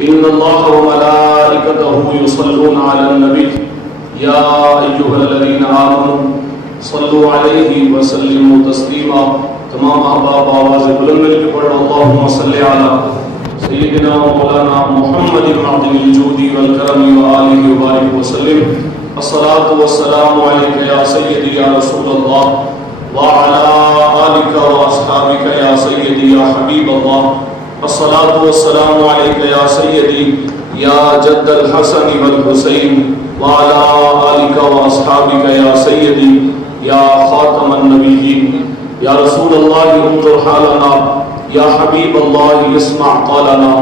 إن الله وملائكته يصلون على النبي يا أيها الذين آمنوا صلوا عليه وسلموا تسليما. تمام احباب آواز بلند مل کے پڑھو اللهم صل على سيدنا مولانا محمد عبد الجود والكرم وآله وبارك وسلم. الصلاة والسلام عليك يا سيدي يا رسول الله وعلى آلك وأصحابك يا سيدي يا حبيب الله. الصلاة والسلام عليك يا سيدي يا جد الحسن والحسين وعلى آلك وأصحابك يا سيدي يا خاتم النبيين. يا رسول الله انظر حالنا يا حبيب الله اسمع قولنا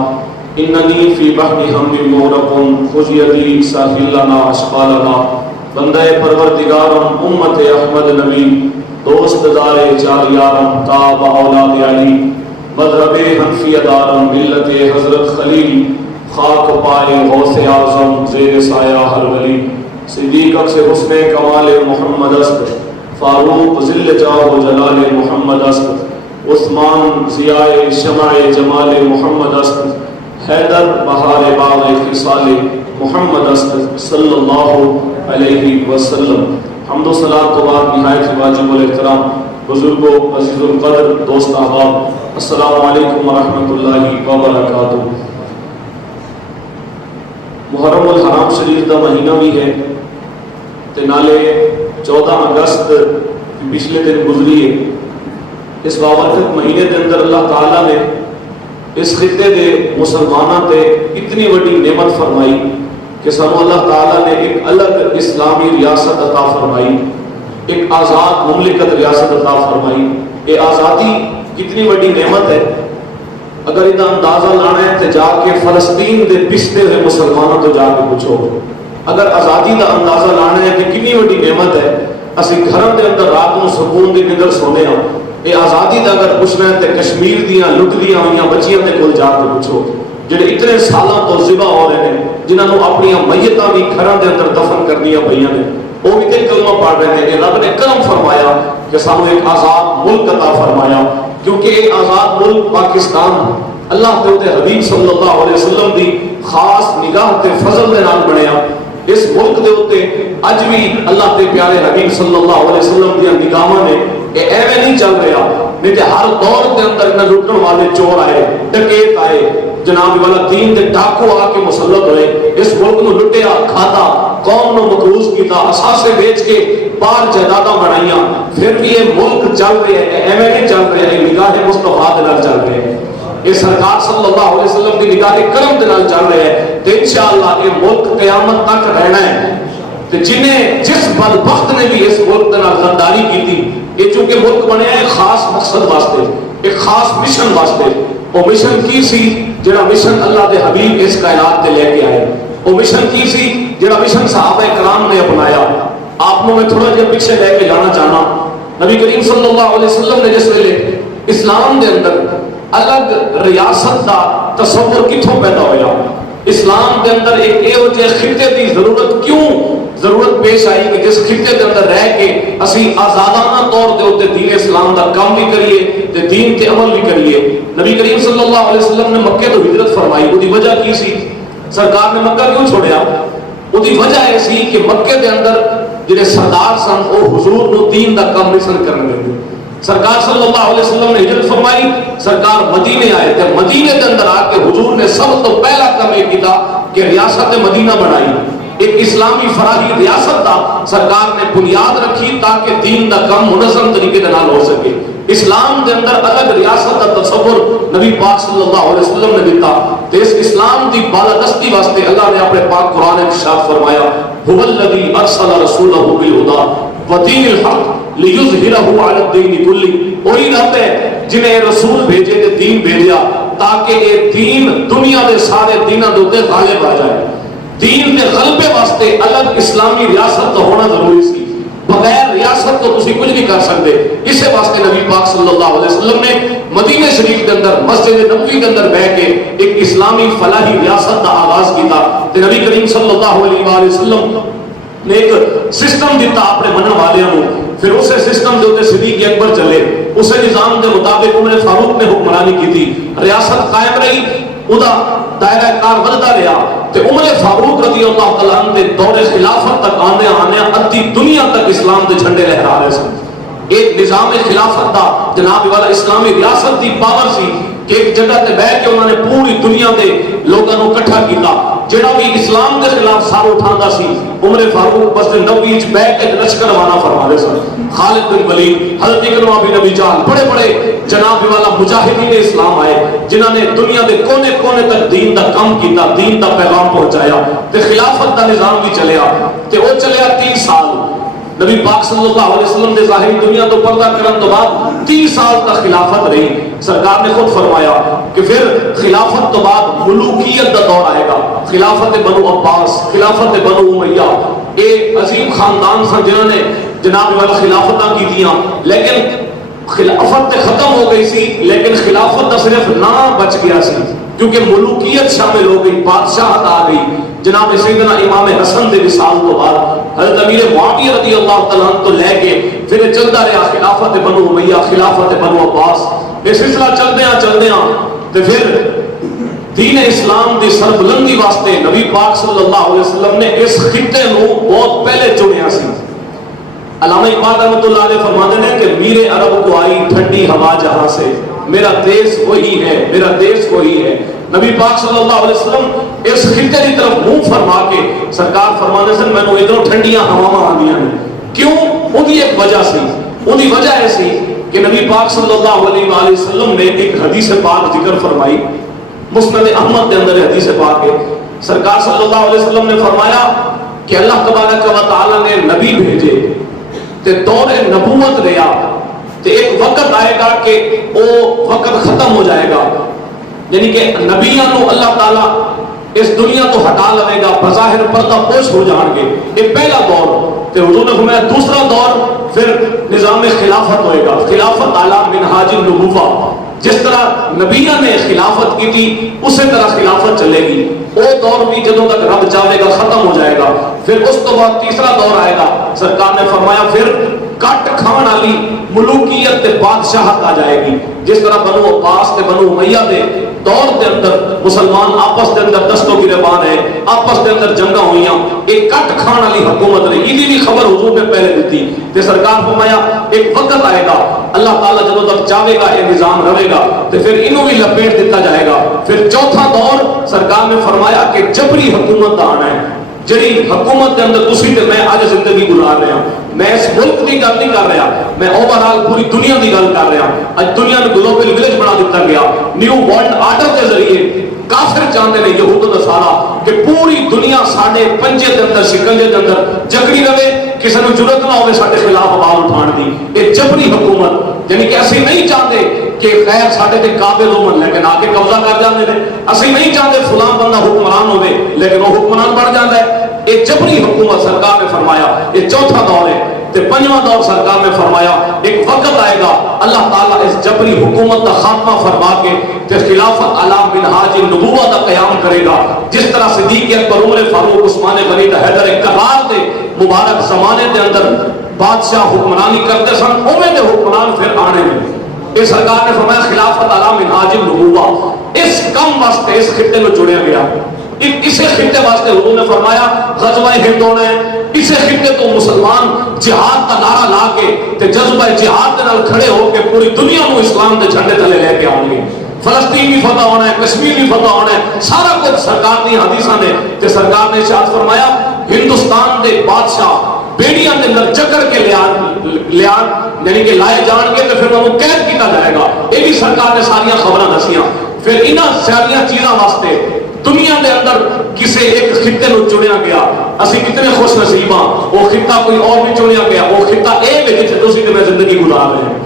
انني في بحر هم مغرق خذ يدي ساحل لنا اشقالنا. بندہ پروردگارم امت احمد نبی دوست دار چار یارم تاب اولاد علی مذہب حنفی دارم ملت حضرت خلیل خاک پائے غوث اعظم زیر سایہ ہر ولی. صدیق اکس حسن کمال محمد است فاروق ذل جاہ و جلال محمد است عثمان ضیاء شمع جمال محمد است حیدر بہار باغ خصال محمد است صلی اللہ علیہ وسلم. حمد و صلاۃ و بعد نہایت واجب الاحترام بزرگوں عزیز القدر دوست احباب السلام علیکم ورحمۃ اللہ وبرکاتہ. محرم الحرام شریف دا مہینہ بھی ہے تے نالے 14 اگست پچھلے دن گزری ہے. اس بابرکت مہینے کے اندر اللہ تعالیٰ نے اس خطے دے مسلمانوں تے اتنی بڑی نعمت فرمائی کہ سانو اللہ تعالیٰ نے ایک الگ اسلامی ریاست عطا فرمائی, ایک آزاد مملکت ریاست عطا فرمائی. یہ آزادی کتنی بڑی نعمت ہے. اگر ادھا اندازہ لانا ہے تو جا کے فلسطین دے پستے ہوئے مسلمانوں تو جا کے پوچھو. اگر آزادی دا اندازہ لانا ہے کہ کتنی بڑی نعمت ہے, اسی گھروں کے اندر رات کو سکون دی نظر سونے ہاں. یہ آزادی دا اگر پوچھنا ہے تو کشمیر دیاں لٹ دیاں ہوئیاں بچیاں دے کول جا کے پوچھو جڑے اتنے سالاں تو ذبح ہو رہے ہیں, جنہاں نو اپنی میتاں بھی گھراں دے اندر دفن کرنیاں پئیاں نے, وہ بھی تے کلمہ پڑھ رہے ہیں کہ رب نے کرم فرمایا کہ سانو ایک آزاد ملک عطا فرمایا. کیونکہ یہ آزاد ملک پاکستان اللہ کے حبیب صلی اللہ علیہ وسلم دی خاص نگاہ تے فضل دے نال بنیا. اس ملک دے اوتے اج بھی اللہ کے پیارے حبیب صلی اللہ علیہ وسلم دی نگاہاں نے کہ ایویں نہیں چل رہا. نہیں کہ ہر دور کے اندر نہ لٹن والے چور آئے, ڈکیت آئے, جناب والا دین دے ڈاکو آ کے مسلط ہوئے, اس ملک نو لٹیا کھاتا, قوم نو مقروض کیتا, اساسے بیچ کے باہر جائیداداں بنائیاں. پھر بھی یہ ملک چل رہے ہیں, ایویں نہیں چل رہے ہیں, نگاہ مصطفیٰ دے نال چل رہے ہیں. یہ سرکار صلی اللہ علیہ وسلم کی نگاہ کرم دے نال چل رہے ہیں. تو انشاءاللہ یہ ملک قیامت تک رہنا ہے. جنہیں جس بدبخت نے بھی اس ملک دے نال غداری کی تھی, یہ چونکہ ملک بنے ایک خاص مقصد واسطے, ایک خاص مشن واسطے. وہ مشن کی سی جڑا مشن اللہ دے حبیب اس کائنات تے لے کے آئے. وہ مشن کی سی جڑا مشن صحابہ کرام نے اپنایا. آپ میں تھوڑا جہا پیچھے لے کے جانا چاہنا. نبی کریم صلی اللہ علیہ وسلم نے جس ویلے اسلام دے اندر الگ ریاست دا تصور کتھوں پیدا ہویا, اسلام دے اندر ایک ایہو جے خطے دی ضرورت پیش آئی کہ جس خطے دے اندر رہ کے اسی آزادانہ طور دے اوتے دین اسلام دا کام بھی کریے تے دین تے عمل بھی کریے. نبی کریم صلی اللہ علیہ وسلم نے مکے تو ہجرت فرمائی. وہ دی وجہ کی سی؟ سرکار نے مکہ کیوں چھوڑیا؟ وہ دی وجہ یہ سی کہ مکے دے اندر جڑے سردار سن وہ حضور نو دین دا کام مشن کرن دے. سرکار صلی اللہ علیہ وسلم نے ہجرت فرمائی, سرکار مدینے آئے تے مدینے دے اندر آ کے حضور نے سب تو پہلا کام یہ کیتا کہ ریاست مدینہ بنائی. ایک اسلامی فراہی ریاست دا سرکار نے بنیاد رکھی تاکہ دین دا کام منظم طریقے دے نال ہو سکے. اسلام دے اندر الگ ریاست دا تصور نبی پاک صلی اللہ علیہ وسلم نے دیتا. تے اس اسلام دی بالادستی واسطے اللہ نے اپنے پاک قرآن میں ارشاد فرمایا هو الذی ارسل رسولہ بالہدی ودین الحق لیظہرہ علی الدین کلہ. وہی رب ہے جنہیں رسول بھیجے تے دین بھیجا تاکہ یہ دین دنیا دے سارے دیناں دے اوپر غالب آ جائے. دین دے غلبے واسطے الگ اسلامی ریاست تو ہونا ضروری سی. بغیر ریاست تو تسی کچھ نہیں کر سکتے. اسی واسطے نبی پاک صلی اللہ علیہ وسلم نے مدینہ شریف کے اندر مسجد نبوی کے اندر بیٹھ کے ایک اسلامی فلاحی ریاست کا آغاز کیتا. تے نبی کریم صلی اللہ علیہ وآلہ وسلم نے ایک سسٹم دیتا اپنے منع والوں کو. پھر اسے سسٹم دے اوپر صدیق اکبر چلے, اسے نظام دے مطابق عمر فاروق نے حکمرانی کی تھی. ریاست قائم رہی. ਉਹਦਾ ਦਾਇਰਾ ਕਾਰ ਵਧਦਾ ਰਿਹਾ ਤੇ ਉਮਰ ਫਾਰੂਕ رضی اللہ تعالیٰ عنہ ਦੇ دور خلافت تک آنے ادھی دنیا تک اسلام کے جھنڈے لہرا رہے سن. ایک نظام خلافت دا جناب والا اسلامی ریاست دی پاور سی کہ ایک جگہ تے بیٹھ کے انہوں نے پوری دنیا دے لوگوں کو اکٹھا کیتا. جڑا بھی اسلام کے خلاف سار اٹھاندا سی عمر فاروق مسجد نبوی وچ بیٹھ کے لشکر روانہ فرماندے سن. خالد بن ولید، حضرت اکرمہ بن ابی جہل، بڑے بڑے جناب والا مجاہدین اسلام آئے جنہاں نے دنیا دے کونے کونے تک دین دا کام کیتا، دین دا پیغام پہنچایا تے خلافت دا نظام بھی چلیا تے وہ چلیا 30 سال. نبی پاک صلی اللہ علیہ وسلم نے ظاہری دنیا تو پردہ کرن تو بعد 30 سال تک خلافت رہی. سرکار نے خود فرمایا کہ پھر خلافت تو بعد ملوکیت دا دور آئے گا. خلافت بنو عباس، خلافت بنو امیہ، ایک عظیم خاندان سن جنہوں نے جناب والا خلافتاں کی دیاں، لیکن خلافت ختم ہو گئی سی لیکن خلافت دا صرف نام بچ گیا سی کیونکہ ملوکیت شامل ہو گئی، بادشاہت آ گئی. جناب سیدنا امام حسن دے وصال تو بعد حضرت امیر معاویہ رضی اللہ تعالیٰ عنہ تو لے کے پھر چلتا رہا خلافت بنو امیہ، خلافت بنو عباس. یہ سلسلہ چلدے ہاں تے پھر دین اسلام دی سربلندی واسطے نبی پاک صلی اللہ علیہ وسلم نے اس خطے نو بہت پہلے چنیا سی. علامہ اقبال رحمۃ اللہ علیہ فرماتے ہیں کہ میرے عرب کو آئی ٹھنڈی ہوا جہاں سے، میرا دیس وہی ہے، میرا دیس وہی ہے. نبی پاک صلی اللہ علیہ وسلم اس خطے کی طرف منہ فرما کے سرکار فرمانے سے مینوں ادھروں ٹھنڈیاں ہواواں آندیاں نے. کیوں؟ ان کی ایک وجہ سی، ان کی وجہ ایسی کہ نبی پاک صلی اللہ علیہ وآلہ وسلم نے ایک حدیث پاک ذکر فرمائی، مسند احمد کے اندر حدیث پاک ہے. سرکار صلی اللہ علیہ وسلم نے فرمایا کہ اللہ تبارک و تعالی نے نبی بھیجے تے دور نبوت رہا تے ایک وقت آئے گا کہ وہ وقت ختم ہو جائے گا، یعنی کہ نبیوں کو اللہ تعالیٰ اس دنیا تو ہٹا لے گا، بظاہر پردہ پوش ہو جان گے. یہ پہلا دور تے حضور نے فرمایا. دوسرا دور پھر نظام خلافت ہوئے گا، خلافت اعلیٰ منہاج النبوہ. جس طرح نبیوں نے خلافت کی تھی اسی طرح خلافت چلے گی. وہ دور بھی جدوں تک رب چاہے گا ختم ہو جائے گا. پھر اس تو بعد تیسرا دور آئے گا. سرکار نے فرمایا پھر کٹ کھان والی ملوکیت تے بادشاہت آ جائے گی. جس طرح بنو عباس تے بنو امیہ دے دور دے اندر مسلمان آپس دے اندر دست و گریبان ہے، آپس دے اندر جنگاں ہوئیاں، ایک کٹ کھان والی حکومت رہی. یہ بھی خبر حضور نے پہلے دیتی تے سرکار فرمایا ایک وقت آئے گا اللہ تعالیٰ جب تک چاہے گا یہ نظام رہے گا تے پھر انہوں بھی لپیٹ دیتا جائے گا. پھر چوتھا دور سرکار نے فرمایا کہ جبری حکومت دا آنا ہے. جڑی حکومت کے اندر تسی تے میں آج زندگی گزار رہا ہوں، میں اس ملک کی گل نہیں کر رہا، میں اوورآل پوری دنیا کی گل کر رہا. اج دنیا نے گلوبل ولیج بنا دیتا گیا. نیو ورلڈ آرڈر کے ذریعے کافر چاہتے ہیں یہود و نصارا کہ پوری دنیا ساڈے پنجے کے اندر شکنجے کے اندر جکڑی رہے، کسی کو ضرورت نہ ہوے ساڈے خلاف آواز اٹھان دی. یہ جبری حکومت، یعنی کہ اسی نہیں چاہتے کہ خیر ساڈے تے قابل ہون لیکن آ کے قبضہ کر جاندے نے. اسی نہیں چاہتے فلاں بندہ حکمران ہوے لیکن وہ حکمران بن جاتا ہے. یہ جبری حکومت سرکار نے فرمایا یہ چوتھا دور ہے. تے پنجواں دور سرکار نے فرمایا ایک وقت آئے گا اللہ تعالیٰ اس جبری حکومت کا خاتمہ فرما کے تے خلافت علی منہاج النبوہ کا قیام کرے گا. جس طرح صدیق اکبر، عمر فاروق، عثمان غنی تے حیدر کرار دے مبارک زمانے دے اندر بادشاہ حکمرانی کرتے سن، اوے دے حکمران پھر آنے میں. یہ سرکار نے فرمایا خلافت علی منہاج النبوہ اس کم واسطے اس خطے میں جڑیا گیا. اسے خطے واسطے حضور نے فرمایا غزوہ ہند ہونا ہے. اسے خطے تو مسلمان جہاد کا نعرہ لا کے تے جذبہ جہاد کے نال کھڑے ہو کے پوری دنیا کو اسلام کے جھنڈے تلے لے کے آؤں گے. فلسطین بھی فتح ہونا ہے، کشمیر بھی فتح ہونا ہے، سارا کچھ سرکار دی حدیثاں نے تے سرکار نے ارشاد فرمایا ہندوستان دے بادشاہ بیڑیاں دے اندر چکر کے لیان یعنی کہ لائے جان کے تے پھر انہوں قید کیتا جائے گا. یہ بھی سرکار نے ساریاں خبراں دسیاں. پھر انہاں ساریاں چیزاں واسطے دنیا دے اندر کسے ایک خطے نو چنیا گیا. اسی کتنے خوش نصیب ہاں وہ خطہ کوئی اور نہیں چنیا گیا. وہ خطہ اے وچ جتھے تسی تے میں زندگی گزار رہے ہیں.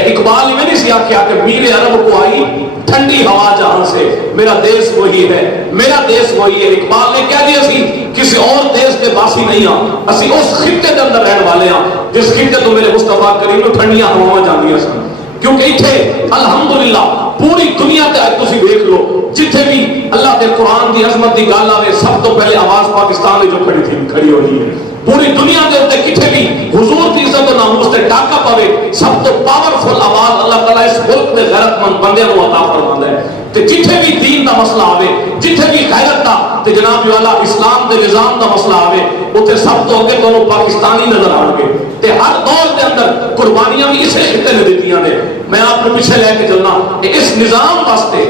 اقبال نے نہیں سیا کیا کہ میرے عرب کو آئی ٹھنڈی ہوا جہاں سے، میرا دیس وہی ہے، میرا دیس وہی ہے. اقبال نے کہہ دیا سی کسی اور دیس کے باسی نہیں ہاں، اسی اس خطے کے اندر رہن والے ہاں جس خطے تو میرے مصطفیٰ کریم نو ٹھنڈیاں ہواواں جاندیاں سن. کیونکہ اتنے الحمدللہ پوری دنیا تے آج تسی دیکھ لو جتھے بھی اللہ دے قرآن دی عظمت دی گل آوے سب تو پہلے آواز پاکستان میں جو کھڑی ہوئی ہے. پوری دنیا کے اوپر کتنے بھی حضور کی عزت و ناموس تے ڈاکا پاوے سب تو پاورفل آواز اللہ تعالیٰ اس ملک دے غیرت مند بندے کو عطا فرماندا ہے. تے جتھے بھی دین دا مسئلہ آوے، جتھے بھی غیرت دا تے جناب والا اسلام دے نظام دا مسئلہ آوے، اوتھے سب تو اگے تانوں پاکستانی نظر آن گے۔ تے ہر دور دے اندر قربانیاں بھی اسے خطے نے دتیاں نے۔ میں آپ کو پیچھے لے کے چلنا اس نظام واسطے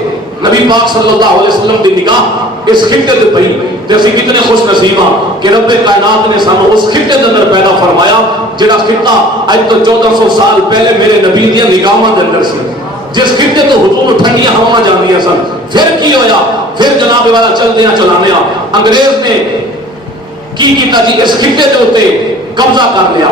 نبی پاک صلی اللہ علیہ وسلم دی نگاہ اس خطے تے پئی تے اسی کتنے خوش نصیب ہاں کہ رب کائنات نے سانو اس خطے دے اندر پیدا فرمایا جڑا خطہ اج تو 1400 سال پہلے میرے نبی دی نگاہاں دے اندر سی، جس خطے تو حضور ٹھنڈیاں ہوا جاندیاں سن۔ پھر کی ہویا؟ پھر جناب والا چلدیاں چلانیاں انگریز نے کی کیتا جی اس خطے دے اوتے قبضہ کر لیا۔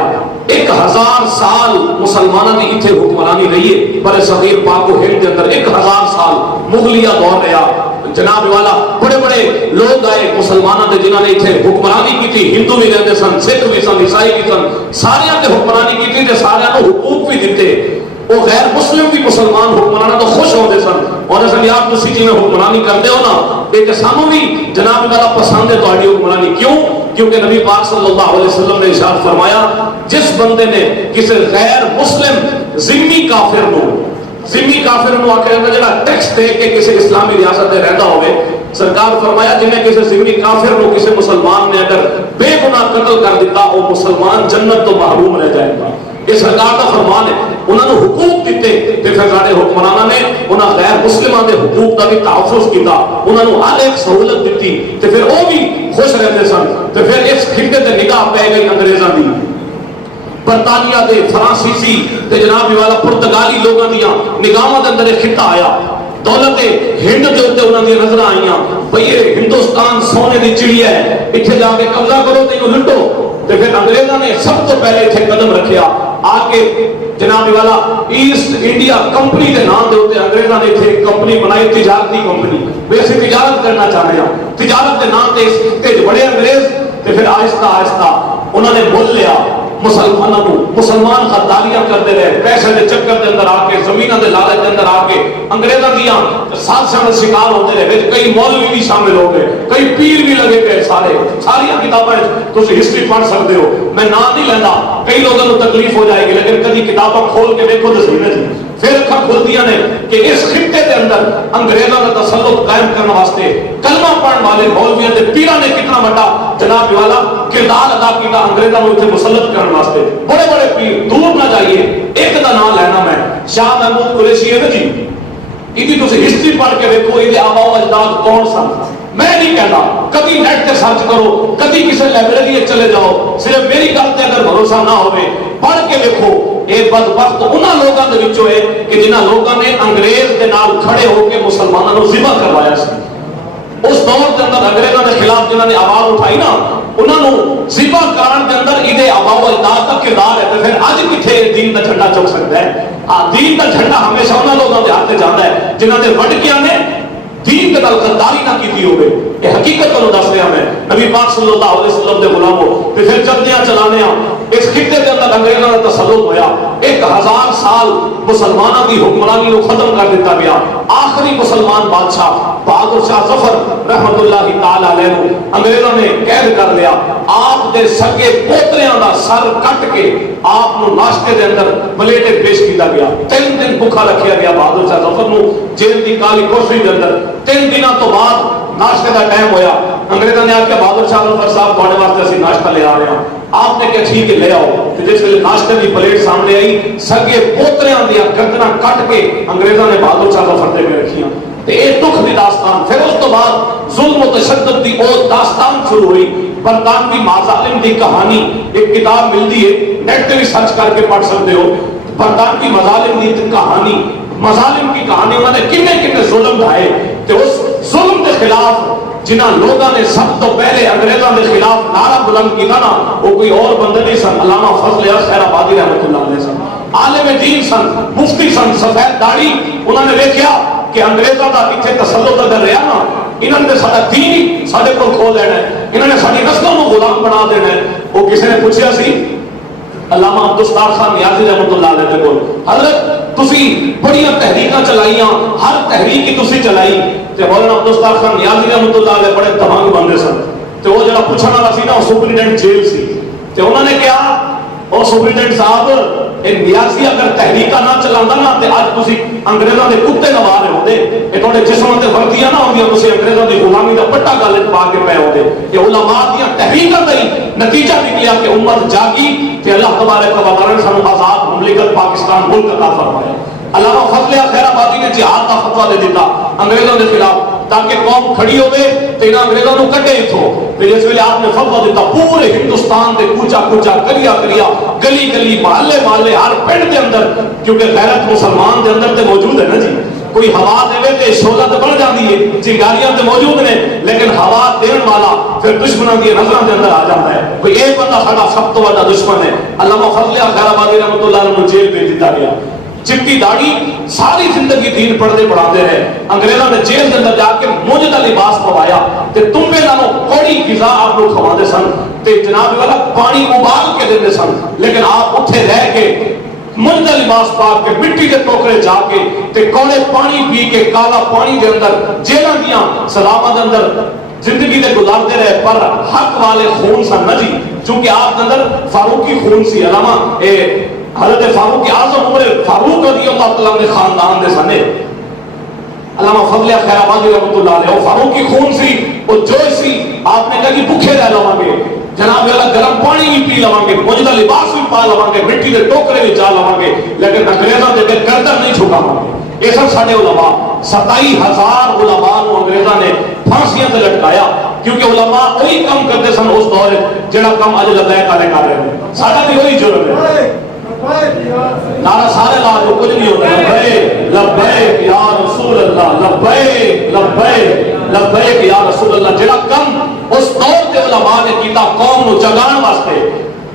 1000 سال مسلمانوں کی اتنے حکمرانی رہی ہے بر صغیر پاک و ہند کے اندر 1000 سال مغلیہ دور رہا۔ جناب والا بڑے بڑے لوگ آئے مسلمانوں کے جنہوں نے اتنے حکمرانی کی تھی، ہندو بھی رہتے سن، سکھ بھی سن، عیسائی بھی سن، سارے نے حکمرانی کی تھی، سارے کو حقوق بھی دیتے۔ وہ غیر مسلم بھی مسلمان حکمرانہ تو خوش ہوتے سن اور اس لیے آپ تسی جی میں حکمرانی کرتے ہو نا ایک سانو بھی جناب والا پسند ہے تہاڈی حکمرانی۔ کیوں؟ کیونکہ نبی پاک صلی اللہ علیہ وسلم نے ارشاد فرمایا جس بندے نے کسی غیر مسلم ذمہ کافر نو آکھے جڑا ٹیکس دے کے کسی اسلامی ریاست میں رہتا ہوئے، سرکار فرمایا جنہیں کسی ذمہ کافر نو کسی مسلمان نے اگر بے گناہ قتل کر دیتا وہ مسلمان جنت تو محروم رہ جائے گا۔ یہ سرکار کا فرمان ہے۔ انہوں نے حقوق دیتے تے پھر سارے حکمرانوں نے انہاں غیر مسلمان دے حقوق کا بھی تحفظ کیتا، انہوں نے ہر ایک سہولت دیتی تے پھر وہ بھی خوش رہتے سن۔ تے پھر اس خطے تے نگاہ پہ گئی انگریزاں دی، برطانیہ دے، فرانسیسی تے جناب والا پرتگالی لوگاں دیاں نگاہاں دے اندر ایک خطہ آیا۔ دولت ہند دے اوتے انہاں دی نظر آئیاں بھئی یہ ہندوستان سونے دی چڑیا ہے، اتنے جا کے قبضہ کرو تے انہوں لٹو۔ تے پھر انگریزاں نے سب تو پہلے اتنے قدم رکھیا آ کے جناب والا ایسٹ انڈیا کمپنی کے نام دے ہوتے انگریزاں نے اتنے کمپنی بنائی، تجارتی کمپنی، ویسے تجارت کرنا چاہ رہے ہیں، تجارت کے نام تے اس بڑے انگریز تے پھر آہستہ آہستہ انہوں نے مول لیا مسلمانوں کو، مسلمان غداریاں کرتے رہے، پیسے دے چکر دے اندر آ کے، زمینوں دے لالچ دے اندر آ کے انگریزاں دیاں سازشاں دے شکار ہوتے رہے، کئی مولوی بھی شامل ہو گئے، کئی پیر بھی لگے گئے، ساری کتابیں تسی ہسٹری پڑھ سکتے ہو، میں نام نہیں لینا، کئی لوگوں کو تکلیف ہو جائے گی لیکن کبھی کتابیں کھول کے دیکھو تو صحیح نہیں۔ پھر اکھاں کھلدیاں نے کہ اس خطے کے اندر انگریزوں کا تسلط قائم کرنے واسطے کلمہ پڑھن والے مولویوں کے پیراں نے کتنا بڑا جناب والا کردار ادا کیا انگریزوں کو اتنے مسلط کرنے واسطے۔ بڑے بڑے پیر دور نہ جائیے، ایک دا نام لینا میں شاہ محمود قریشی ہے نا جی، یہ تسی ہسٹری پڑھ کے دیکھو یہ آباء و اجداد کون سن۔ میں نہیں کہتا، کبھی نیٹ تے سرچ کرو، کبھی کسی لائبریری چلے جاؤ، صرف میری گل تے اگر بھروسہ نہ ہوئے پڑھ کے دیکھو یہ بدبخت انہاں لوگاں دے وچوں ہے کہ جنہاں لوگاں نے انگریز دے نال کھڑے ہو کے مسلمانوں کو ذبح کروایا سی۔ اس دور کے اندر انگریزوں کے خلاف جنہوں نے آواز اٹھائی نا انہوں نے ذبح کرن کے اندر یہ آباء و اجداد کا کردار ہے۔ تو پھر اج کتنے دین کا جھنڈا چک سکتا ہے؟ دین کا جھنڈا ہمیشہ انہوں لوگوں کے ہاتھ سے جاتا ہے جنہوں نے وڈکیاں نے دین کے نال غداری نہ کی ہوئے۔ یہ حقیقت کو دس رہا میں نبی پاک صلی اللہ علیہ وسلم کے غلاموں تے پھر چلدیاں چلانیاں اس خطے کے اندر انگریزوں کا تسلط ہویا۔ 1000 سال مسلمانوں کی حکمرانی کو ختم کر دیتا گیا۔ آخری مسلمان بادشاہ بہادر شاہ ظفر رحمت اللہ تعالی علیہ انگریزوں نے قید کر لیا۔ آپ دے سگے پوتریاں دا سر کٹ کے آپ نو ناشتے دے اندر پلیٹ پیش کیتا گیا۔ 3 دن بھوکا رکھیا گیا بہادر شاہ ظفر نو جیل دی کالی کوٹری دے اندر۔ 3 دنوں تو بعد ناشتے کا ٹائم ہویا، انگریزوں نے آکھیا بہادر شاہ ظفر صاحب تھوڑے واسطے اسی ناشتہ لے آ رہے ہیں۔ آپ نے کہا ٹھیک ہے لے آؤ۔ جس ویلے ناشتے کی پلیٹ سامنے آئی سگے پوتریاں دیا گردناں کٹ کے انگریزوں نے بہادر شاہ ظفر دے کے رکھیاں۔ یہ دکھ دی داستان، پھر اس تو بعد ظلم و تشدد دی وہ داستان شروع ہوئی۔ برطانوی مظالم دی کہانی ایک کتاب ملتی ہے، نیٹ پہ بھی سرچ کر کے پڑھ سکتے ہو۔ برطانوی مظالم دی کہانی، مظالم کی کہانی انہوں نے کنے ظلم ڈھائے تے اس ظلم کے خلاف جنہاں لوگوں نے سب تو پہلے انگریزوں کے خلاف نعرہ بلند کیا نا وہ کوئی اور بندے نہیں سن، علامہ فضل خیر آبادی رحمۃ اللہ علیہ سن، عالم دین سن، مفتی سن، سفید داڑھی۔ انہوں نے دیکھا کہ انگریزوں کا اتنے تسلط اگر رہا نا انہوں نے سارا دین سارے کو کھول لینا ہے، انہوں نے ساری نسلوں کو غلام بنا دینا ہے۔ وہ کسی نے پوچھا سی علامہ عبدالستار خان نیازی رحمۃ اللہ علیہ کے کول، حضرت تسی بڑی تحریکاں چلائیاں، ہر تحریک کی تسی چلائی تے مولانا عبدالستار خان نیازی رحمۃ اللہ علیہ بڑے تمام بندے سن تے وہ جڑا پوچھنا والا سی نا وہ سپرنٹینڈنٹ جیل سی تے انہوں نے کہا اور سپرنٹینڈنٹ صاحب ایک نیازی اگر تحریکہ نہ چلانا نا تے اج تسی انگریزاں دے کتے نوا رہے ہوندے اے تواڈے جسماں تے وردیاں نہ ہوندیاں تسی انگریزاں دی غلامی دا پٹا گل وچ پا کے پے ہوندے یہ علماء دی تحریکاں دا ہی نتیجہ نکلیا کہ امت جاگی تے اللہ تبارک و تعالی نے سانو آزاد مملکت پاکستان ملک عطا فرمایا علامہ فضل خیر آبادی نے جہاد کا فتویٰ دے دیتا انگریزوں کے خلاف تاکہ قوم کھڑی ہوئے تو انہاں انگریزوں کو کٹے ہی تھو پھر اس ویلے آپ نے فتویٰ دیتا پورے ہندوستان دے کوچا کوچا گلیا گلیا گلی گلی محلے محلے ہر پنڈ دے اندر کیونکہ غیرت مسلمان دے اندر تے موجود ہے نا جی کوئی ہوا دے تے شعلہ تے بڑھ جاندی ہے چنگاریاں تے موجود نے لیکن ہوا دین والا پھر دشمنوں دی نظراں دے اندر آ جاتا ہے کوئی ایک بندہ ساڈا سب تو بڑا دشمن ہے علامہ فضل خیر آبادی رحمۃ اللہ علیہ کو جیل بھیج دیتا گیا چٹی داڑھی ساری زندگی دین پڑھتے پڑھاتے رہے انگریزوں نے جیل کے اندر جا کے موجودہ لباس پوایا تے تمبے نالوں کوڑی غذا آپ لوگ کھواتے سن تے جناب والا پانی ابال کے دیتے سن لیکن آپ اٹھے رہ کے موجودہ لباس پا کے مٹی کے ٹوکرے جا کے تے کوڑے پانی پی کے کالا پانی دے اندر جیلاں دیاں سلاماں دے اندر زندگی دے گزارتے رہے پر حق والے خون سن نہ جی چونکہ آپ کے اندر فاروقی خون سی علامہ حضرت فاروق اعظم عمر فاروق رضی اللہ تعالیٰ نے خاندان دے سنے علامہ فضل خیر آبادی رحمۃ اللہ علیہ وہ فاروقی خون سی وہ جوش سی آپ نے کہا کہ بھوکے رہ لواں گے جناب اللہ گرم پانی بھی پی لواں گے موجودہ لباس بھی پا لواں گے مٹی کے ٹوکرے بھی جا لواں گے لیکن انگریزاں دے گردن نہیں جھکاواں گے یہ سب ساڈے علماء 27,000 علماء کو انگریزاں نے پھانسیاں تے لٹکایا کیونکہ علماء وہی کم کرتے سن اس دور جڑا کم اج لبیک والے کر رہے ہیں ساڈا بھی وہی جرم ہے نعرہ سارے لا جو کچھ نہیں ہوتا لبیک لبیک یا رسول اللہ لبیک لبیک لبیک یا رسول اللہ جڑا کم اس دور تے علماء نے کیتا قوم نو جگان واسطے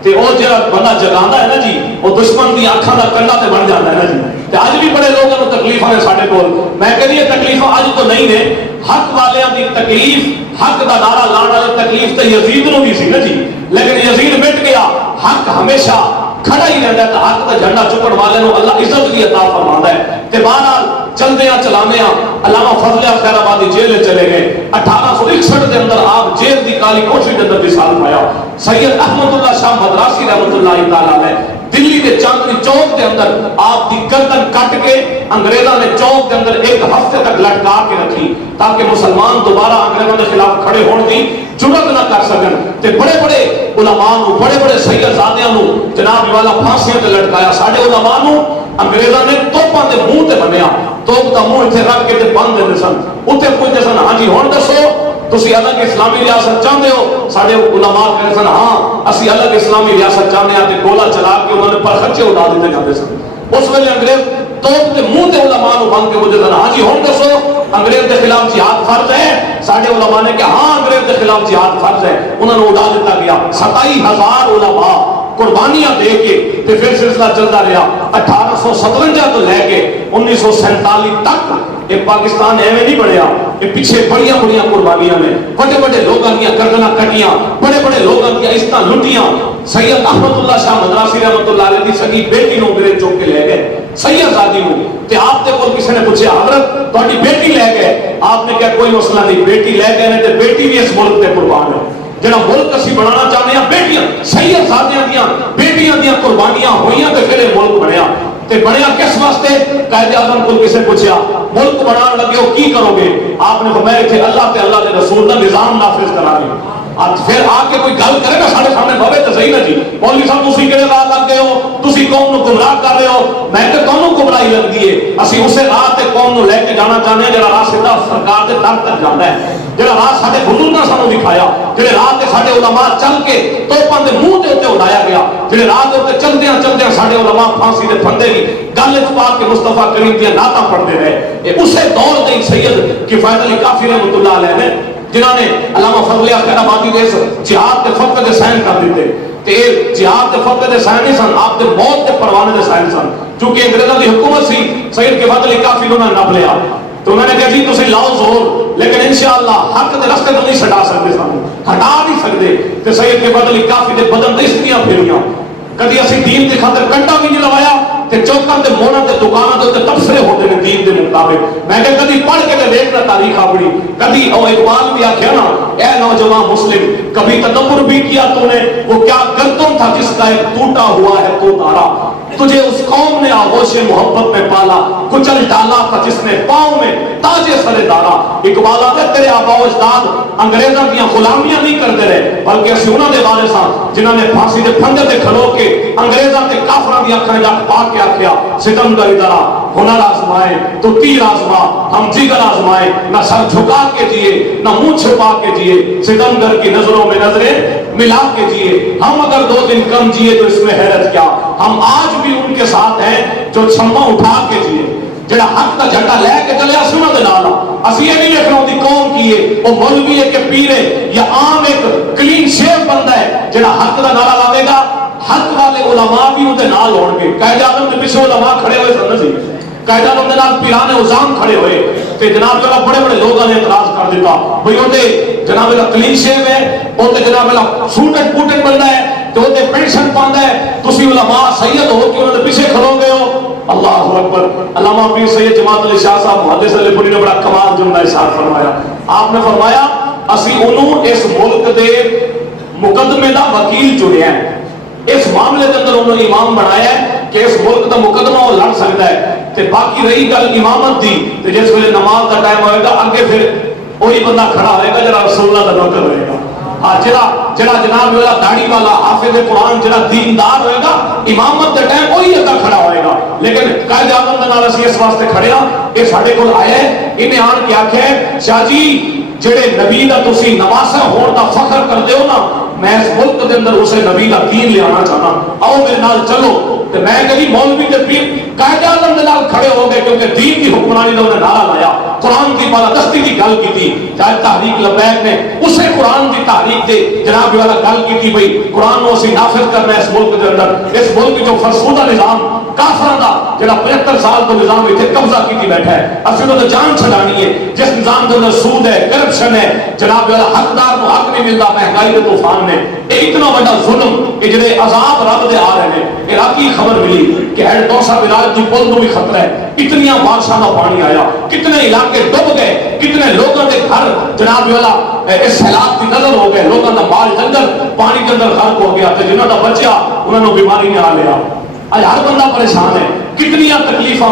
تے او جڑا بندہ جگاندا ہے نا جی وہ دشمن دی آنکھاں دا کنڈا تے بن جاندا ہے نا جی تے اج بھی بڑے لوگاں نو تکلیفاں نے ساڈے کول میں کہندی یہ تکلیفاں اج تو نہیں نے حق والیاں دی تکلیف حق دا نعرہ لانے والی تکلیف تے یزید نو بھی سی نا جی لیکن یزید مٹ گیا حق ہمیشہ کھڑا ہی رہتا ہے حق کا جھنڈا چکن والے نو اللہ عزت دی عطا فرماندا ہے تے بہرحال چلدیاں چلاندیاں علامہ فضل خیر آبادی جیل چلے گئے 1861 دے اندر آپ جیل دی کالی کوٹھی دے اندر وصال پایا سید احمد اللہ شاہ مدراسی رحمۃ اللہ تعالی علیہ دلی کے چاندنی چوک دے اندر آپ دی گردن کٹ کے انگریزاں نے چوک دے اندر ایک ہفتے تک لٹکا کے رکھی تاکہ مسلمان دوبارہ انگریزوں کے خلاف کھڑے ہون دی جرأت نہ کر سکن تے بڑے بڑے علماء نو بڑے بڑے سید زادیاں نو جناب والا پھانسیاں تے لٹکایا ساڈے علماء نو انگریزاں نے توپاں دے منہ تے بنیا توپ دا منہ اتنے رکھ کے تے بند دیندے سن اتنے پوچھتے سن ہاں جی ہن دسو تسی الگ اسلامی ریاست چاہتے ہو سارے علماء کہتے سن ہاں اسی الگ اسلامی ریاست چاہتے ہیں تے گولا چلا کے انہوں نے پرخچے اڑا دیتے جاتے سن اس ویلے انگریز توپ تے منہ تے علماء نو بند کے پوچھتے سن ہاں جی ہن دسو انگریز دے خلاف جہاد فرض ہے سارے علماء نے کہا ہاں انگریز دے خلاف جہاد فرض ہے انہوں نے اڑا دیتا گیا 27,000 علماء قربانیاں دے کے تے پھر سلسلہ چلتا رہا 1857 تو لے کے 1947 تک یہ پاکستان ایویں نہیں بڑھیا یہ پیچھے بڑیاں بڑیاں قربانیاں نے بڑے بڑے لوگوں کی گردناں کٹیاں بڑے بڑے لوگوں کی عزتاں لٹیاں سید احمد اللہ شاہ مدراسی رحمۃ اللہ علیہ دی سگی بیٹی نو انگریز چوک کے لے گئے سید زادی نو تے آپ دے کول کسی نے پوچھا حضرت تہاڈی بیٹی لے گئے آپ نے کہا کوئی مسئلہ نہیں بیٹی لے گئے نے تے بیٹی بھی اس ملک تے قربان ہے جڑا ملک اسی بنانا چاہتے ہیں بیٹیاں سید زادیاں دیاں بیٹیاں دیاں قربانیاں ہوئیاں تے پھر ملک بنیا تے بنیا کس واسطے قائد اعظم کو کسی پوچھا ملک بنان لگے ہو کی کرو گے آپ نے فرمایا کہ اللہ تے اللہ دے رسول دا نظام نافذ کرا گے آج پھر آ کے کوئی گل کرے گا سارے سامنے بھوے تو صحیح نا جی مولوی صاحب تسی کہڑے راہ لگ گئے ہو تسی قوم نو گمراہ کر رہے ہو میں کہ تانوں گمراہی لگدی ہے اسی اسے راہ تے قوم نو لے کے جانا چاہتے ہیں جڑا راہ سیدھا سرکار دے در تک جاندا ہے جڑا راہ ساڈے بزرگاں سانوں دکھایا جڑے راہ تے ساڈے علماء چل کے توپاں دے منہ دے اوتے اڑایا گیا جڑے راہ دے اوتے چلدیاں چلدیاں ساڈے علماء پھانسی دے پھندے بھی گل وچ پا کے مصطفیٰ کریم دیاں نعتاں پڑھدے رہے یہ اسے دور دے سید کفایت علی کافی رحمۃ اللہ علیہ نے جنہوں نے علامہ فضل خیر آبادی دے جہاد کے فتوے دے سائن کر دیتے تے جہاد کے فتوے دے سائن نہیں سن آپ دے موت دے پروانے دے سائن سن چونکہ انگریزوں دی حکومت سی سید کفایت علی کافی انہوں نے نپ لیا تو انہوں نے کہا جی تسی لاؤ زور لیکن انشاءاللہ حق دے رستے تو نہیں چھڈا سکتے سانوں ہٹا نہیں سکتے تے سید کفایت علی کافی دے بدن تے استریاں پھیریاں کدی اسی دین دی خاطر کنڈا بھی نہیں لوایا تے چوکاں تے موڑاں تے دکاناں تے تبصرے ہوندے نے دین دے مطابق۔ میں کہ کدی پڑھ کے تے دیکھنا تاریخ اپنی، کبھی او اقبال بھی آکھیا نا، اے نوجوان مسلم کبھی تدبر بھی کیا تو نے وہ کیا گردن تھا جس کا ایک ٹوٹا ہوا ہے تو تارا، تجھے اس قوم نے آغوش محبت میں پالا، کچل ڈالا تھا جس نے پاؤں میں تاج سر دارا۔ اقبال آتا ہے تیرے آبا و اجداد انگریزاں دیاں غلامیاں نہیں کرتے رہے، بلکہ اسی انہاں دے بارے ساں جنہاں نے پھانسی دے پھندے تے کھلو کے انگریزاں تے کافراں دی اکھاں جا پا کے آکھیا ستمگر ادارا ہنر آزمائے تو تیر آزما، ہم جگر آزمائے، نہ سر جھکا کے جیے نہ منہ چھپا کے جیے، ستمگر کی نظروں میں نظریں ملا کے جیے، ہم اگر 2 دن کم جیے تو اس میں حیرت کیا، ہم آج بھی ان کے ساتھ ہیں جو چھما اٹھا کے جیے، جڑا حق کا جھنڈا لے کے چلے سنت دے نال۔ اسی یہ نہیں دیکھنا ہوندی قوم کی ہے وہ مولوی ہے کہ پیر ہے یا عام ایک کلین شیو بندہ ہے جڑا حق دا نعرہ لاوے گا، حق والے علماء بھی اودے نال ہون گے۔ قائد اعظم دے پیچھے علماء کھڑے ہوئے سن سی، قائد اعظم دے نال پیران عظام کھڑے ہوئے تے جناب جڑا بڑے بڑے لوگوں نے اعتراض کر دیتا بھئی اودے جناب دا کلین شیو ہے، اودے جناب دا سوٹڈ بوٹڈ بندہ ہے تے اودے پینشن پاندا ہے، تسی علماء سید ہو کہ انہاں دے پیچھے کھلو گے ہو۔ اللہ اکبر۔ علامہ پیر سید جماعت علی شاہ صاحب محدث علی پوری نے بڑا کمال جملہ ارشاد فرمایا۔ آپ نے فرمایا اسی انہوں اس ملک دے مقدمے دا وکیل چنیا ہے، اس معاملے کے اندر انہوں نے امام بنایا ہے کہ اس ملک دا مقدمہ وہ لڑ سکتا ہے، تے باقی رہی گل امامت دی تے جس ویلے نماز دا ٹائم ہوئے گا اگے پھر وہی بندہ کھڑا ہوئے گا جڑا رسول اللہ دا نوکر ہوئے گا، ہاں جڑا جناب والا داڑھی والا حافظ قرآن جڑا دیندار ہوئے گا امامت دے ٹائم وہی اگا کھڑا ہوئے گا۔ لیکن قائد اعظم دے نال اسی اس واسطے کھڑے ہاں، یہ ساڈے کول آیا ہے، انہیں آن کے آکھیا ہے شاہ جی جڑے نبی دا تسی نواسا ہون دا فخر کردے ہو نا، میں اس ملک دے اندر اسے نبی دا دین لے آنا چاہنا، آؤ میرے نال چلو۔ تے میں کہی مولوی تے پیر قائد اعظم دے نال کھڑے ہو گئے کیونکہ دین کی حکمرانی دا انہیں نعرہ لایا، قرآن کی بالادستی کی گل کی تھی، چاہے تحریک لبیک نے اسے قرآن کی تحریک دے جناب والا گل کی تھی بھئی قرآن کو اسی نافذ کرنا ہے اس ملک دے اندر، اس ملک جو فرسودہ نظام کافراں دا جڑا 75 سال تو نظام اتنے قبضہ کی بیٹھا ہے، اسی انہوں نے جان چھڑانی ہے، جس نظام کے اندر سود ہے، کرپشن ہے، جناب والا حقدار کو حق نہیں ملتا، مہنگائی کے طوفان میں یہ اتنا بڑا ظلم کہ جڑے عذاب رب دے آ رہے ہیں۔ عراقی خبر ملی کہ ہیڈ دوسا بلال کی پل کو بھی خطرہ ہے، اتنی بارشاں کا پانی آیا، کتنے علاقے ڈوب گئے، کتنے لوگوں کے گھر جناب والا اس سیلاب کی نظر ہو گئے، لوگوں کا مال جنگل پانی کے اندر غرق ہو گیا، جنہوں کا بچہ انہوں نے بیماری نے آ لیا۔ آج ہر بندہ پریشان ہے، کتنی تکلیفاں،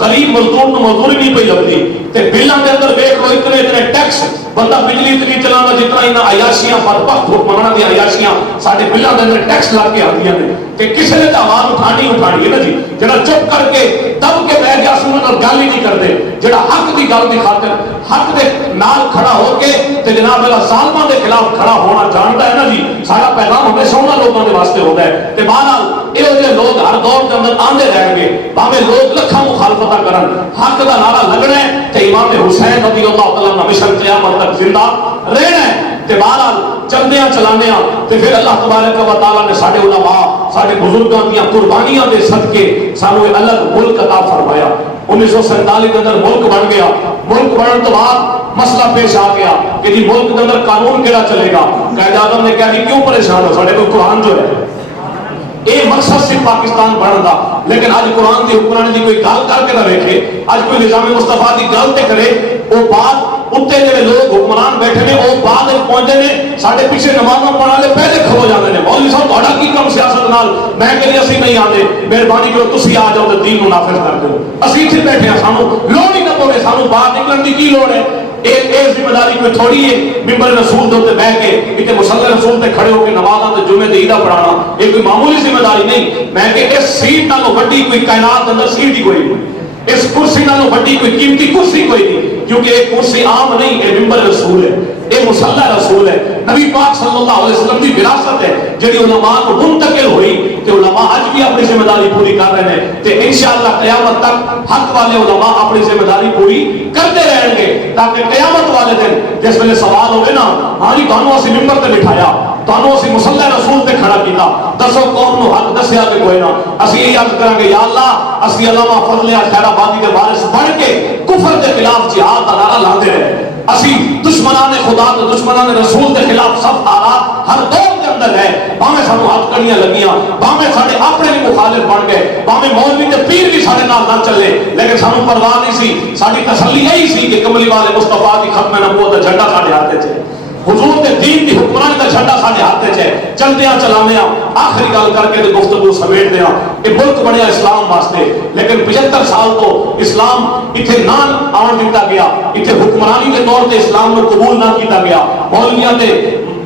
غریب مزدور کو مزدوری نہیں پہ لگتی، بلاں کے اندر دیکھ لو اتنے ٹیکس، بندہ بجلی اتنی چلانا جتنا انہاں عیاشیاں بدبخت حکمراناں دی عیاشیاں ساڈے بلاں کے اندر ٹیکس لگ کے آندیاں نے، کہ کسی نے تو آواز اٹھانی ہے نا جی، جڑا چپ کر کے دب کے بہ گیا سن اور گل ہی نہیں کرتے، جڑا حق دی گل دی خاطر حق دے نال کھڑا ہو کے تے جناب اللہ ظالماں دے خلاف کھڑا ہونا جانتا ہے نا جی، سارا پیغام ہمیشہ انہاں لوگوں دے واسطے ہوتا ہے۔ تے بہرحال یہ جو لوگ ہر دور کے اندر آندے رہیں گے، بھاوے لوگ لکھاں مخالفتاں کرن، حق دا نعرہ لگنا ہے تے امام حسین رضی اللہ تعالیٰ عنہ ہمیشہ قیامت تک زندہ رہنا ہے۔ تے بہرحال چلدیاں چلانیاں تے پھر اللہ تبارک و تعالیٰ نے ساڈے علماء ساڈے بزرگاں دیاں قربانیاں دے صدقے سانو الگ ملک عطا فرمایا۔ 1947 کے اندر ملک بن گیا، ملک بننے تو بعد مسئلہ پیش آ گیا کہ جی ملک کے اندر قانون کیڑا چلے گا۔ قائد اعظم نے کہا کہ کیوں پریشان ہو، ساڈے کوئی قرآن جو ہے یہ مقصد صرف پاکستان بنن دا، لیکن آج قرآن دی حکمرانی دی کوئی گل کر کے نہ ویکھے، آج کوئی نظام مصطفیٰ دی گل تے کرے، وہ بات اتنے جڑے لوگ حکمران بیٹھے نے وہ بعد پہنچے نے ساڈے پیچھے نمازاں پڑھن والے پہلے کھلو جاندے نے، مولوی صاحب تہاڈا کی کم سیاست نال، میں کہ اسی نہیں آندے، مہربانی کرو تسی آ جاؤ تے دین نو نافذ کر دو، اسی ایتھے بیٹھے ہاں، سانو لوڑ ہی نہ پوے، سانو باہر نکلن دی کی لوڑ ہے؟ ایک ذمہ داری کوئی تھوڑی ہے ممبر رسول دے بیٹھ کے اتنے مصلی رسول تے کھڑے ہو کے نمازاں تے جمعے تے عیداں پڑھانا، یہ کوئی معمولی ذمہ داری نہیں۔ میں کہ اس سیٹ نالوں وڈی کوئی کائنات کے اندر سیٹ ہی کوئی نہیں، اس کرسی نالوں وڈی کوئی قیمتی کرسی کوئی نہیں، کیونکہ ایک کرسی عام نہیں، یہ ممبر رسول ہے، یہ مصلی رسول ہے، نبی پاک صلی اللہ علیہ وسلم کی وراثت ہے جڑی علماء کو منتقل ہوئی، تے علماء اج بھی اپنی ذمہ داری پوری کر رہے ہیں، تے انشاءاللہ قیامت تک حق والے علماء اپنی ذمہ داری پوری کرتے رہیں گے، تاکہ قیامت والے دن جس ویلے سوال ہوئے نا، ہاں جی تانوں اسی ممبر تے بٹھایا، تانوں اسی مصلی رسول تے کھڑا کیتا، دسو قوم نو حق دسیا تے کوئی نہ، اسی یہ عرض کریں گے یا اللہ اسی علامہ فضل خیر آبادی کے وارث بن کے کفر کے خلاف جہاد کا نعرہ لاندے رہے، اسی دشمنان خدا تے دشمنان رسول کے خلاف سب آرات ہر دور کے اندر ہے، باویں سانو ہاتھ کڑیاں لگیاں، باویں ساڈے اپنے بھی مخالف بن گئے، باویں مولوی تے پیر بھی ساڈے نال نہ چلے، لیکن سانو پرواہ نہیں سی، ساری تسلی یہی سی کہ کملی والے مصطفیٰ دی ختم نبوت دا جھنڈا ساڈے ہاتھ وچ ہے، حضور دے دین دی حکمرانی دا جھنڈا ساڈے ہاتھ وچ ہے، چلدیاں چلاویاں آخری گل کر کے گفتگو سمیٹ دیاں، یہ ملک بنیا اسلام واسطے، لیکن 75 سال تو اسلام اتنے نہ آن دیتا گیا، اتنے حکمرانی کے طور تے اسلام کو قبول نہ کیتا گیا، مولویاں تے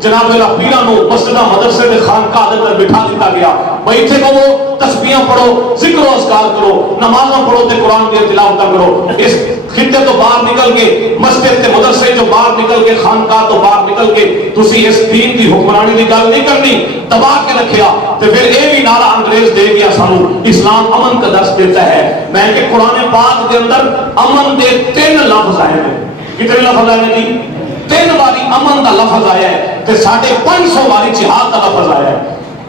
جناب پیراں نو مسجداں مدرسے دے خانقاہ دے اندر بٹھا دیتا گیا، بھئی ایتھے کہو تسبیحاں پڑھو، ذکر و اذکار کرو، نمازاں پڑھو تے قرآن دی تلاوت کرو، اس خطے تو باہر نکل کے مسجد تے مدرسے جو باہر نکل کے خانقاہ تو باہر نکل کے تسی اس دین دی حکمرانی دی گل نہیں کرنی، دبا کے رکھیا تے پھر اے بھی نعرہ انگریز دے گیا سانو اسلام امن کا درس دیتا ہے۔ میں کہ قرآن پاک دے اندر امن دے 3 لفظ آئے ہیں، کتنے لفظ آئے ہیں جی؟ 3 باری امن دا لفظ آیا ہے تے 550 باری جہاد دا لفظ آیا ہے،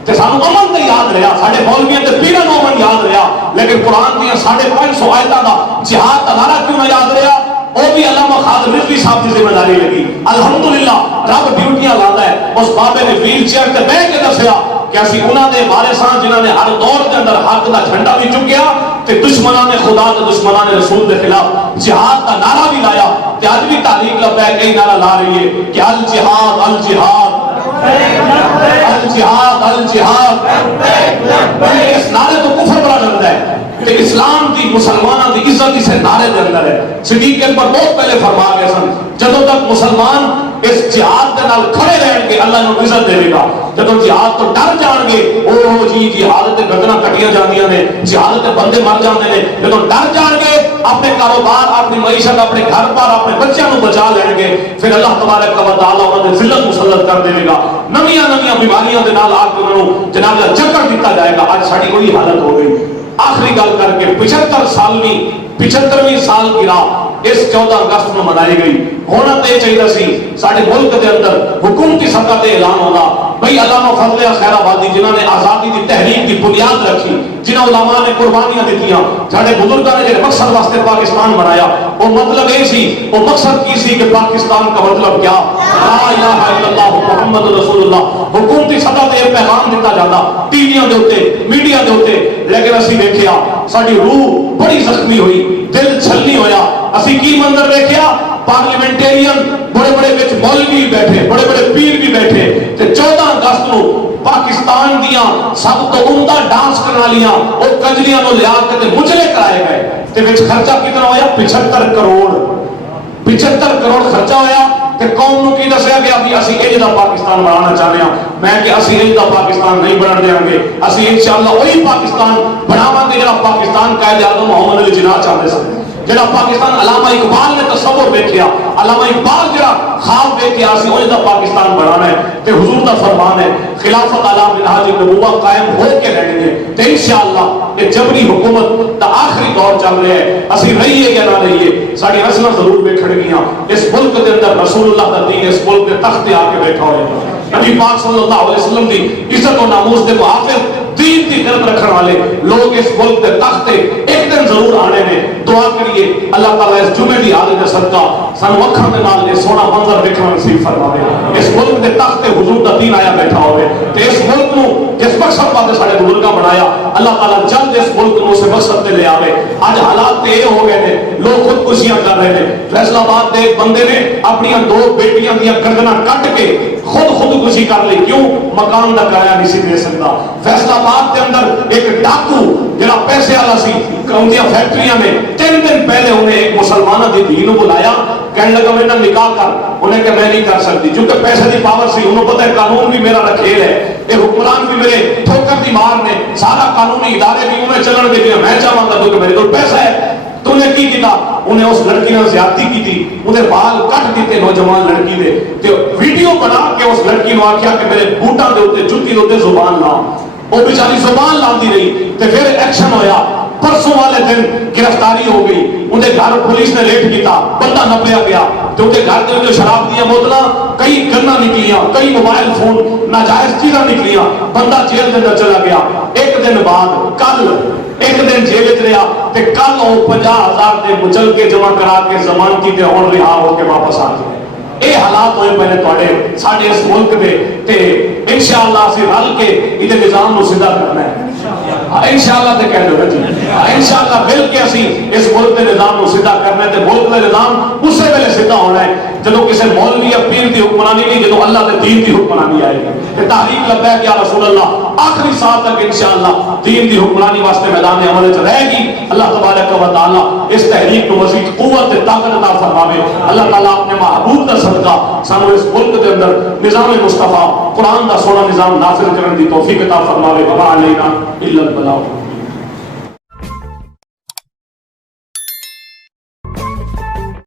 تے سانو امن تے یاد رہا، ساڈے مولویاں تے پیراں نو امن یاد رہا، لیکن قرآن دیاں 550 آیتاں دا جہاد دا نعرہ کیوں نہ یاد رہا؟ وہ بھی علامہ خالد رضوی صاحب کی ذمہ داری لگی۔ الحمدللہ رب ڈیوٹیاں لاتا ہے، اس بابے نے ویل چیئر تے بیٹھ کے دسیا کہ اسی انہاں دے وارثاں جنہاں نے ہر دور دے اندر حق دا جھنڈا بھی چکیا تے دشمناں نے خدا تے دشمناں نے رسول دے خلاف جہاد دا نعرہ بھی لایا، تے اج بھی تحریک لبیک کئی نعرہ لا رہی ہے کہ الجہاد الجہاد الجہاد الجہاد، اس نعرے تو کفر بڑا لگتا ہے کہ اسلام کی مسلمانوں کی عزت اسے نعرے دے اندر ہے۔ صدیق اکبر بہت پہلے فرما گئے سن جدوں تک مسلمان اس جہاد دے نال کھڑے رہن گے اللہ انہوں عزت دے گا، جدوں جہاد تو ڈر جان گے او جی جہاد تے گردناں کٹیاں جاندیاں نے، جہاد تے بندے مر جاندے نے، جدوں ڈر جان گے اپنے کاروبار اپنی معیشت اپنے گھر بار اپنے بچیاں نو بچا لین گے، پھر اللہ تبارک و تعالی انہاں دے ذلت مسلط کر دے گا، نویاں نویاں بیماریاں دے نال آ کے انہاں نو جناب چکر دیتا جائے گا۔ آج ساڈی وہی حالت ہو گئی۔ آخری گل کر کے 75ویں سال کی راہ اس 14 اگست میں منائی گئی، ہونا تے چاہیے سی سارے ملک کے اندر حکومتی سطح تے اعلان ہوگا بھئی علامہ فضل خیر آبادی جنہوں نے آزادی کی تحریک کی بنیاد رکھی، جنہوں علماء نے قربانیاں دیتیاں، سارے بزرگوں نے جنہیں مقصد واسطے پاکستان بنایا، وہ مطلب یہ سی، وہ مقصد کی سی کہ پاکستان کا مطلب کیا؟ لا الہ الا اللہ محمد رسول اللہ۔ حکومتی سطح تے پیغام دیتا جاتا ٹی ویاں دے اوتے میڈیا دے اوتے، لیکن اسی دیکھیا ساری روح بڑی زخمی ہوئی، دل چھلنی ہویا، اسی کی منظر دیکھیا پارلیمنٹیرین بڑے بڑے وچ مولوی بیٹھے، بڑے بڑے پیر بھی بیٹھے، تے 14 اگست نو پاکستان دیاں سب تو عمدہ ڈانس کرنالیاں او کنجریاں نو لیا کے تے مجلے کرائے گئے، تے وچ خرچہ کتنا ہویا؟ 75 کروڑ خرچہ ہویا، تے قوم نو کی دسیا گیا بھی اسی انج دا پاکستان بنانا چاہتے ہیں۔ میں کہ اسی انج دا پاکستان نہیں بنن دیاں گے، اسی انشاءاللہ وہی پاکستان بناواں گے جڑا پاکستان قائد اعظم محمد علی جناح چاہتے سن، جڑا پاکستان علامہ اقبال نے تصور دیکھیا، علامہ اقبال جڑا خواب دیکھیا اسی انج دا پاکستان بنانا ہے، تے حضور دا فرمان ہے خلافت علی منہاج النبوہ قائم ہو کے رہنی ہے، تے انشاءاللہ یہ جبری حکومت دا آخری دور چل رہا ہے، اسی رہیے یا نہ رہیے ساری نسلیں ضرور بیٹھن گیاں، اس ملک کے اندر رسول اللہ کا دین اس ملک کے تخت پہ آ کے بیٹھا ہوئے گا، نبی پاک صلی اللہ علیہ وسلم دی عزت و ناموس دے محافظ دین کی غرب رکھنے والے لوگ اس ملک کے تخت ایک دن ضرور آنے نے۔ دعا کریے اللہ تعالیٰ اس جمعے دی حالت صدقہ سانو اکھاں دے نال یہ سونا منظر دیکھنا نصیب فرماوے، اس ملک کے تخت حضور دا دین آیا بیٹھا ہوئے، تے اس ملک نو جس مقصد واسطے سارے بزرگاں بنایا اللہ تعالیٰ جلد اس ملک نو اسے مقصد تے لے آوے۔ آج حالات تے ہو گئے نے، لوگ خودکشیاں کر رہے ہیں، فیصل آباد دے ایک بندے نے اپنی 2 بیٹیاں دیاں گردناں کٹ کے خودکشی کر لی، کیوں؟ مکان دا کرایہ نہیں سی دے سکتا۔ فیصل آباد کے اندر ایک ڈاکو جڑا پیسے والا سی کاؤنٹیاں فیکٹریاں میں 3 دن پہلے انہیں ایک مسلمانہ دی دھی نو بلایا، کہنے لگا میرا نکاح کر، انہیں کہ میں نہیں کر سکتی کیونکہ پیسے دی پاور سی، انہوں پتہ ہے قانون بھی میرا رکھیل ہے، یہ حکمران بھی میرے ٹھوکر دی مار نے، سارا قانونی ادارے بھی انہیں چلن دے دیا، میں چاہوں گا کیونکہ میرے کو پیسہ ہے۔ تو انہیں کی کیتا؟ انہیں اس لڑکی نے زیادتی کی تھی، انہیں بال کٹ دیتے نوجوان لڑکی دے، تے ویڈیو بنا کے اس لڑکی نو آکھیا کہ میرے بوٹاں دے اوتے جُتی دے اوتے زبان لا، وہ بیچاری زبان لاندی رہی، تے پھر ایکشن ہویا، پرسوں والے دن گرفتاری ہو گئی، انہیں گھر پولیس نے ریڈ کیتا، بندہ نپیا گیا، تو انہیں گھر دے جو شراب دیا بوتلاں کئی گناں نکلیاں، کئی موبائل فون ناجائز چیزاں نکلیاں، بندہ جیل دے اندر چلا گیا۔ ایک دن بعد کل ایک دن جیل وچ رہا تے کل وہ 50,000 دے مچل کے جمع کرا کے ضمانتی تے ہن رہا ہو کے واپس آ گیا۔ یہ حالات ہوئے پہلے تھوڑے ساڈے اس ملک دے تے انشاءاللہ اسی رل کے یہ نظام نو سیدھا کرنا ہے انشاءاللہ تے کہہ دو جی انشاءاللہ مل کے اسی اس ملک کے نظام کو سیدھا کرنا ہے تے ملک کا نظام اسی ویلے سیدھا ہونا ہے جدو کسی مولوی یا پیر کی حکمرانی نہیں جدو اللہ کے دین کی حکمرانی آئے گی تے تحریک لبیک یا رسول اللہ آخری سال تک انشاءاللہ دین کی حکمرانی واسطے میدان عمل وچ رہے گی اللہ تبارک و تعالی اس تحریک کو مزید قوت تے طاقت عطا فرماوے اللہ تعالی اپنے محبوب کا صدقہ سانو اس ملک کے اندر نظام مصطفیٰ قرآن کا سونا نظام نافذ کرنے کی توفیق عطا فرماوے وما علینا الا البلاغ